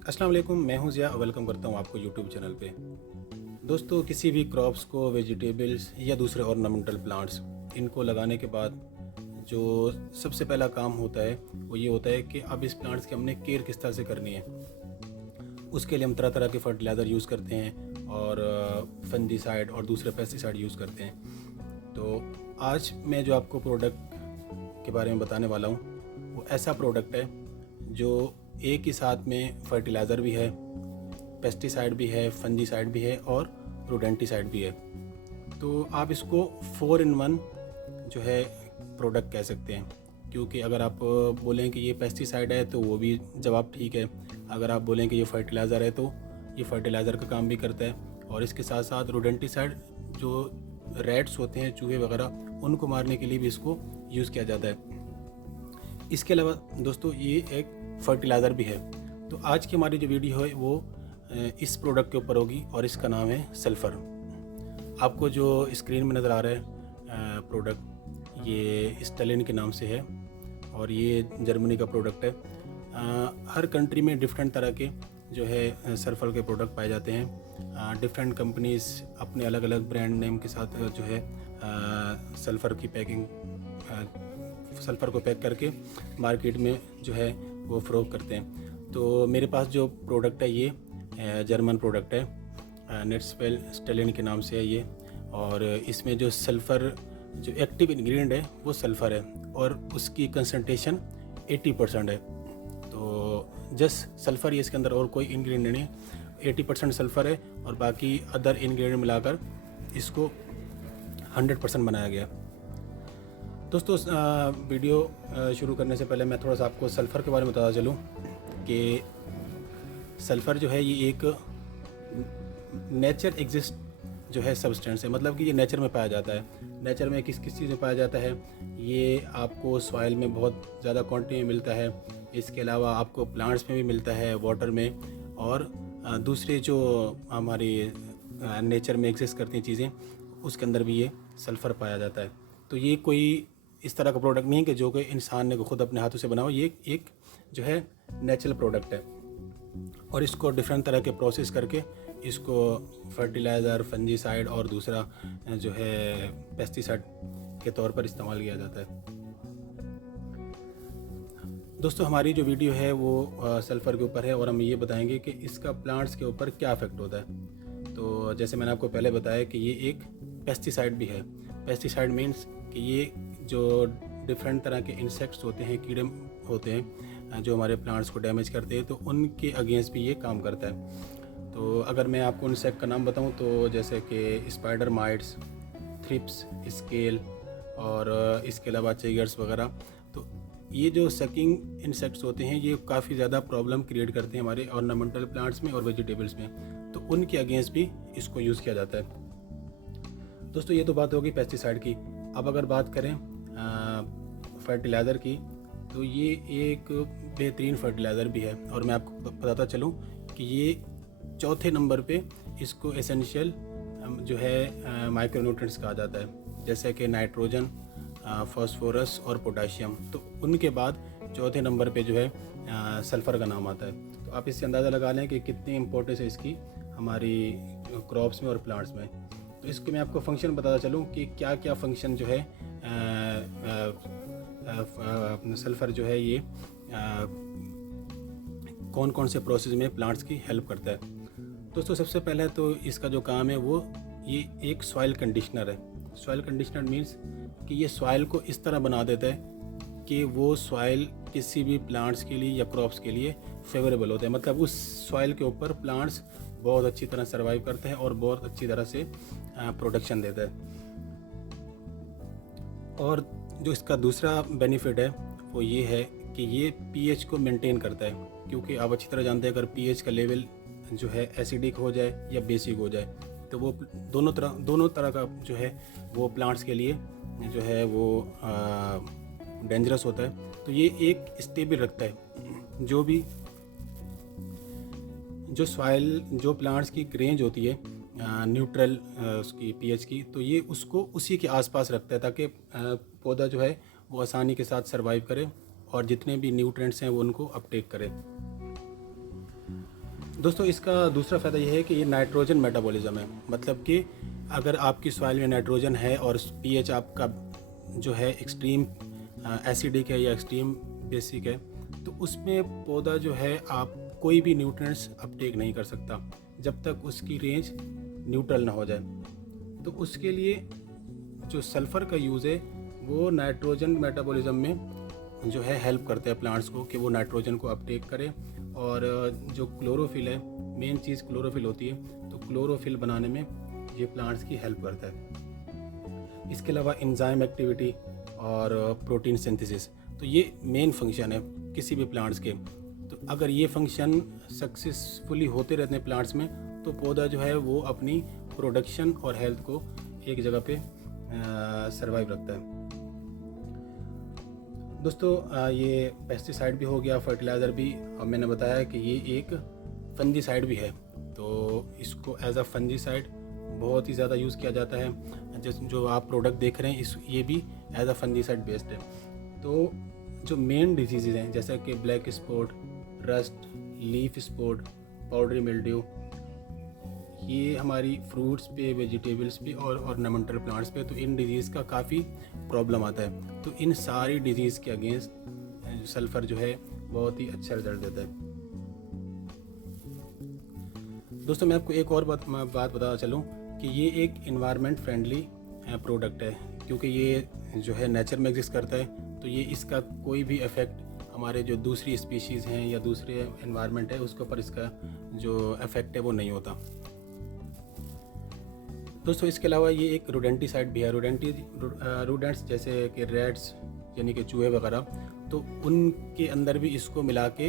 अस्सलाम वालेकुम, मैं हूं ज़िया और वेलकम करता हूं आपको यूट्यूब चैनल पे। दोस्तों, किसी भी क्रॉप्स को, वेजिटेबल्स या दूसरे ऑर्नामेंटल प्लांट्स, इनको लगाने के बाद जो सबसे पहला काम होता है वो ये होता है कि अब इस प्लांट्स की हमने केयर किस तरह से करनी है। उसके लिए हम तरह तरह के फर्टिलाइज़र यूज़ करते हैं और फंजीसाइड और दूसरे पेस्टिसाइड यूज़ करते हैं। तो आज मैं जो आपको प्रोडक्ट के बारे में बताने वाला हूँ वो ऐसा प्रोडक्ट है जो एक ही साथ में फर्टिलाइज़र भी है, पेस्टिसाइड भी है, फंजीसाइड भी है और रोडेंटिसाइड भी है। तो आप इसको 4 in 1 जो है प्रोडक्ट कह सकते हैं, क्योंकि अगर आप बोलें कि ये पेस्टिसाइड है तो वो भी जवाब ठीक है। अगर आप बोलें कि ये फर्टिलाइज़र है तो ये फर्टिलाइज़र का काम भी करता है, और इसके साथ साथ रोडेंटिसाइड जो रैट्स होते हैं, चूहे वगैरह, उनको मारने के लिए भी इसको यूज़ किया जाता है। इसके अलावा दोस्तों ये एक फर्टिलाइज़र भी है। तो आज की हमारी जो वीडियो है वो इस प्रोडक्ट के ऊपर होगी और इसका नाम है सल्फ़र। आपको जो स्क्रीन में नज़र आ रहा है प्रोडक्ट, ये स्टेलिन के नाम से है और ये जर्मनी का प्रोडक्ट है। हर कंट्री में डिफरेंट तरह के जो है सल्फ़र के प्रोडक्ट पाए जाते हैं। डिफरेंट कंपनीज़ अपने अलग अलग ब्रांड नेम के साथ जो है सल्फ़र की पैकिंग, सल्फ़र को पैक करके मार्केट में जो है वो फ़रोख्त करते हैं। तो मेरे पास जो प्रोडक्ट है ये जर्मन प्रोडक्ट है, नेट्सपेल स्टेलिन के नाम से है ये। और इसमें जो सल्फ़र, जो एक्टिव इंग्रेडिएंट है वो सल्फ़र है और उसकी कंसंट्रेशन 80% है। तो जस्ट सल्फ़र ही इसके अंदर, और कोई इंग्रेडिएंट नहीं है। 80% सल्फ़र है और बाकी अदर इंग्रेडिएंट मिलाकर इसको 100% बनाया गया। दोस्तों, वीडियो शुरू करने से पहले मैं थोड़ा सा आपको सल्फ़र के बारे में बताता चलूँ कि सल्फ़र जो है ये एक नेचर एग्जिस्ट जो है सब्सटेंस है। मतलब कि ये नेचर में पाया जाता है। नेचर में किस किस चीज़ में पाया जाता है, ये आपको सॉइल में बहुत ज़्यादा क्वांटिटी में मिलता है। इसके अलावा आपको प्लांट्स में भी मिलता है, वाटर में, और दूसरे जो हमारी नेचर में एग्जिस्ट करती हैं चीज़ें, उसके अंदर भी ये सल्फ़र पाया जाता है। तो ये कोई इस तरह का प्रोडक्ट नहीं है कि जो कि इंसान ने खुद अपने हाथों से बना हो। ये एक जो है नेचुरल प्रोडक्ट है और इसको डिफरेंट तरह के प्रोसेस करके इसको फर्टिलाइज़र, फंजीसाइड और दूसरा जो है पेस्टिसाइड के तौर पर इस्तेमाल किया जाता है। दोस्तों, हमारी जो वीडियो है वो सल्फ़र के ऊपर है और हम ये बताएंगे कि इसका प्लांट्स के ऊपर क्या इफ़ेक्ट होता है। तो जैसे मैंने आपको पहले बताया कि ये एक पेस्टिसाइड भी है। पेस्टिसाइड मीन्स कि ये जो डिफरेंट तरह के इंसेक्ट्स होते हैं, कीड़े होते हैं जो हमारे प्लांट्स को डैमेज करते हैं, तो उनके अगेंस्ट भी ये काम करता है। तो अगर मैं आपको इंसेक्ट का नाम बताऊं तो जैसे कि स्पाइडर माइट्स, थ्रिप्स, स्केल और इसके अलावा चेगर्स वगैरह, तो ये जो सकिंग इंसेक्ट्स होते हैं ये काफ़ी ज़्यादा प्रॉब्लम क्रिएट करते हैं हमारे ऑर्नामेंटल प्लांट्स में और वेजिटेबल्स में। तो उनके अगेंस्ट भी इसको यूज़ किया जाता है। दोस्तों, ये तो बात होगी पेस्टिसाइड की। अब अगर बात करें फर्टिलाइज़र की, तो ये एक बेहतरीन फर्टिलाइज़र भी है और मैं आपको बताता चलूँ कि ये चौथे नंबर पे इसको एसेंशियल जो है माइक्रोन्यूट्रिएंट्स कहा जाता है, जैसे कि नाइट्रोजन, फास्फोरस और पोटाशियम। तो उनके बाद चौथे नंबर पे जो है सल्फ़र का नाम आता है। तो आप इससे अंदाज़ा लगा लें कि कितनी इम्पोर्टेंस है इसकी हमारी क्रॉप्स में और प्लांट्स में। तो इसके मैं आपको फंक्शन बताता चलूँ कि क्या क्या फंक्शन जो है सल्फ़र जो है ये कौन कौन से प्रोसेस में प्लांट्स की हेल्प करता है। दोस्तों, सबसे पहले तो इसका जो काम है वो ये एक सॉइल कंडीशनर है। सॉइल कंडीशनर मीन्स कि ये सॉइल को इस तरह बना देता है कि वो सॉइल किसी भी प्लांट्स के लिए या क्रॉप्स के लिए फेवरेबल होता है। मतलब उस सॉइल के ऊपर प्लांट्स बहुत अच्छी तरह सर्वाइव करते हैं और बहुत अच्छी तरह से प्रोडक्शन देता है। और जो इसका दूसरा बेनिफिट है वो ये है कि ये पीएच को मेंटेन करता है, क्योंकि आप अच्छी तरह जानते हैं अगर पीएच का लेवल जो है एसिडिक हो जाए या बेसिक हो जाए तो वो दोनों तरह का जो है वो प्लांट्स के लिए जो है वो डेंजरस होता है। तो ये एक स्टेबल रखता है जो सॉइल, जो प्लांट्स की रेंज होती है न्यूट्रल उसकी पीएच की, तो ये उसको उसी के आसपास रखता है ताकि पौधा जो है वो आसानी के साथ सर्वाइव करे और जितने भी न्यूट्रिएंट्स हैं वो उनको अपटेक करे। दोस्तों इसका दूसरा फ़ायदा ये है कि ये नाइट्रोजन मेटाबॉलिज्म है, मतलब कि अगर आपकी सॉइल में नाइट्रोजन है और पीएच आपका जो है एक्सट्रीम एसिडिक है या एक्सट्रीम बेसिक है, तो उसमें पौधा जो है आप कोई भी न्यूट्रिएंट्स अपटेक नहीं कर सकता जब तक उसकी रेंज न्यूट्रल ना हो जाए। तो उसके लिए जो सल्फ़र का यूज़ है वो नाइट्रोजन मेटाबॉलिज्म में जो है हेल्प करता है प्लांट्स को कि वो नाइट्रोजन को अपटेक करे। और जो क्लोरोफिल है, मेन चीज़ क्लोरोफिल होती है, तो क्लोरोफिल बनाने में ये प्लांट्स की हेल्प करता है। इसके अलावा एंजाइम एक्टिविटी और प्रोटीन सिंथेसिस, तो ये मेन फंक्शन है किसी भी प्लांट्स के। तो अगर ये फंक्शन सक्सेसफुली होते रहते हैं प्लांट्स में, तो पौधा जो है वो अपनी प्रोडक्शन और हेल्थ को एक जगह पे सरवाइव रखता है। दोस्तों ये पेस्टिसाइड भी हो गया, फर्टिलाइज़र भी, और मैंने बताया कि ये एक फंजीसाइड भी है, तो इसको एज अ फंजीसाइड बहुत ही ज़्यादा यूज़ किया जाता है। जो आप प्रोडक्ट देख रहे हैं ये भी एज अ फंजीसाइड बेस्ड है। तो जो मेन डिजीज़ हैं जैसे कि black spot, rust, leaf spot, powdery mildew, ये हमारी फ्रूट्स पे, वेजिटेबल्स पे और ऑर्नामेंटल प्लांट्स पे, तो इन डिजीज़ का काफ़ी प्रॉब्लम आता है। तो इन सारी डिजीज़ के अगेंस्ट सल्फ़र जो है बहुत ही अच्छा रिजल्ट देता है। दोस्तों मैं आपको एक और बात बता चलूँ कि ये एक इन्वायरमेंट फ्रेंडली प्रोडक्ट है, क्योंकि ये जो है नेचर में एग्जिस्ट करता है, तो ये इसका कोई भी इफ़ेक्ट हमारे जो दूसरी स्पीशीज़ हैं या दूसरे इन्वायरमेंट है उसके ऊपर इसका जो इफ़ेक्ट है वो नहीं होता। दोस्तों इसके अलावा ये एक रोडेंटिसाइड भी है। रोडेंट्स जैसे कि रैट्स यानी कि चूहे वगैरह, तो उनके अंदर भी इसको मिला के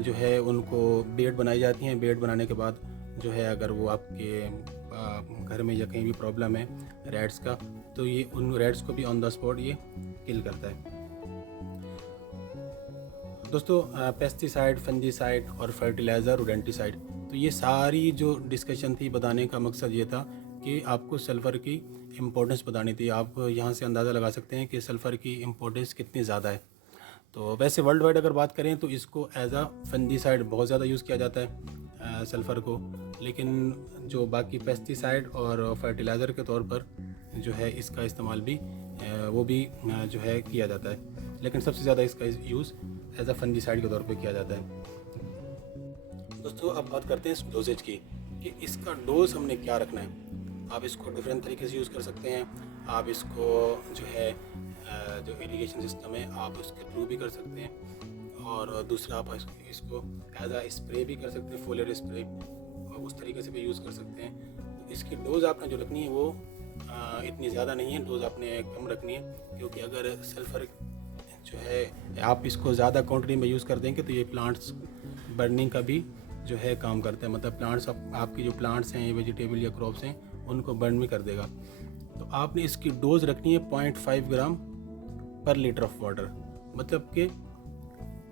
जो है उनको बेड बनाई जाती हैं। बेड बनाने के बाद जो है अगर वो आपके घर में या कहीं भी प्रॉब्लम है रैट्स का, तो ये उन रैट्स को भी ऑन द स्पॉट ये किल करता है। दोस्तों पेस्टिसाइड, फंजीसाइड और फर्टिलाइज़र, रोडेंटिसाइड, तो ये सारी जो डिस्कशन थी बताने का मकसद ये था कि आपको सल्फ़र की इम्पोर्टेंस बतानी थी। आप यहाँ से अंदाज़ा लगा सकते हैं कि सल्फ़र की इम्पोर्टेंस कितनी ज़्यादा है। तो वैसे वर्ल्ड वाइड अगर बात करें तो इसको एज अ फंजीसाइड बहुत ज़्यादा यूज़ किया जाता है सल्फ़र को, लेकिन जो बाकी पेस्टिसाइड और फर्टिलाइज़र के तौर पर जो है इसका इस्तेमाल भी वो भी जो है किया जाता है, लेकिन सबसे ज़्यादा इसका यूज़ एज अ फंजीसाइड के तौर पर किया जाता है। दोस्तों अब बात करते हैं इस डोजेज की कि इसका डोज हमने क्या रखना है। आप इसको डिफरेंट तरीके से यूज़ कर सकते हैं। आप इसको जो है जो इरिगेशन सिस्टम है आप उसके थ्रू भी कर सकते हैं, और दूसरा आप इसको एज अ स्प्रे भी कर सकते हैं, फोलियर स्प्रे, उस तरीके से भी यूज़ कर सकते हैं। तो इसकी डोज़ आपने जो रखनी है वो इतनी ज़्यादा नहीं है, डोज़ आपने कम रखनी है, क्योंकि अगर सल्फ़र जो है आप इसको ज़्यादा क्वांटिटी में यूज़ कर देंगे तो ये प्लांट्स बर्निंग का भी जो है काम करता है। मतलब प्लांट्स आपकी जो प्लांट्स हैं, वेजिटेबल या क्रॉप्स हैं, उनको बर्न भी कर देगा। तो आपने इसकी डोज रखनी है 0.5 ग्राम पर लीटर ऑफ वाटर, मतलब कि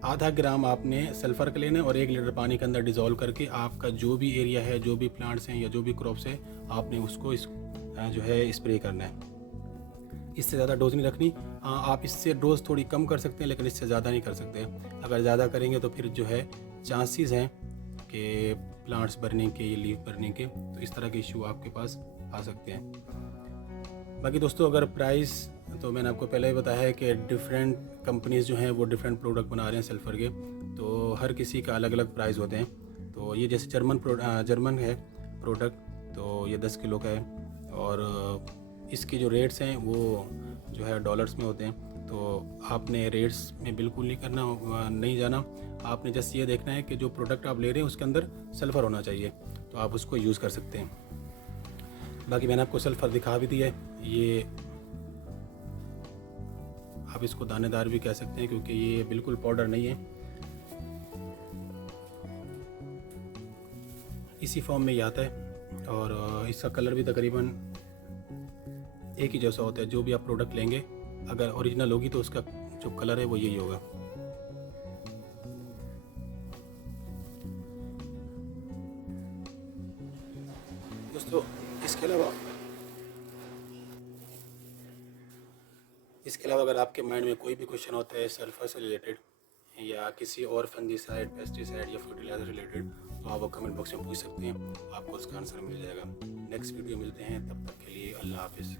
आधा ग्राम आपने सल्फ़र का लेना है और 1 लीटर पानी के अंदर डिज़ोल्व करके आपका जो भी एरिया है, जो भी प्लांट्स हैं या जो भी क्रॉप्स हैं, आपने उसको जो है स्प्रे करना है। इससे ज़्यादा डोज नहीं रखनी। आप इससे डोज थोड़ी कम कर सकते हैं, लेकिन इससे ज़्यादा नहीं कर सकते। अगर ज़्यादा करेंगे तो फिर जो है चांसेस हैं कि प्लांट्स बर्निंग के, ये लीफ बर्निंग के, तो इस तरह के इशू आपके पास आ सकते हैं। बाकी दोस्तों अगर प्राइस, तो मैंने आपको पहले ही बताया है कि डिफरेंट कंपनीज़ जो हैं वो डिफरेंट प्रोडक्ट बना रहे हैं सल्फ़र के, तो हर किसी का अलग अलग प्राइस होते हैं। तो ये जैसे जर्मन है प्रोडक्ट, तो ये 10 किलो का है, और इसके जो रेट्स हैं वो जो है डॉलर्स में होते हैं। तो आपने रेट्स में बिल्कुल नहीं जाना। आपने जस्ट ये देखना है कि जो प्रोडक्ट आप ले रहे हैं उसके अंदर सल्फ़र होना चाहिए, तो आप उसको यूज़ कर सकते हैं। बाकी मैंने आपको सल्फ़र दिखा भी दिया है। ये आप इसको दानेदार भी कह सकते हैं, क्योंकि ये बिल्कुल पाउडर नहीं है, इसी फॉर्म में ये आता है, और इसका कलर भी तकरीबन एक ही जैसा होता है। जो भी आप प्रोडक्ट लेंगे अगर ओरिजिनल होगी तो उसका जो कलर है वो यही होगा। दोस्तों इसके अलावा अगर आपके माइंड में कोई भी क्वेश्चन होता है सल्फ़र से रिलेटेड या किसी और फंजीसाइड, पेस्टिसाइड या फर्टिलाइजर रिलेटेड, तो आप वो कमेंट बॉक्स में पूछ सकते हैं, आपको उसका आंसर मिल जाएगा। नेक्स्ट वीडियो मिलते हैं, तब तक के लिए अल्लाह हाफिज़।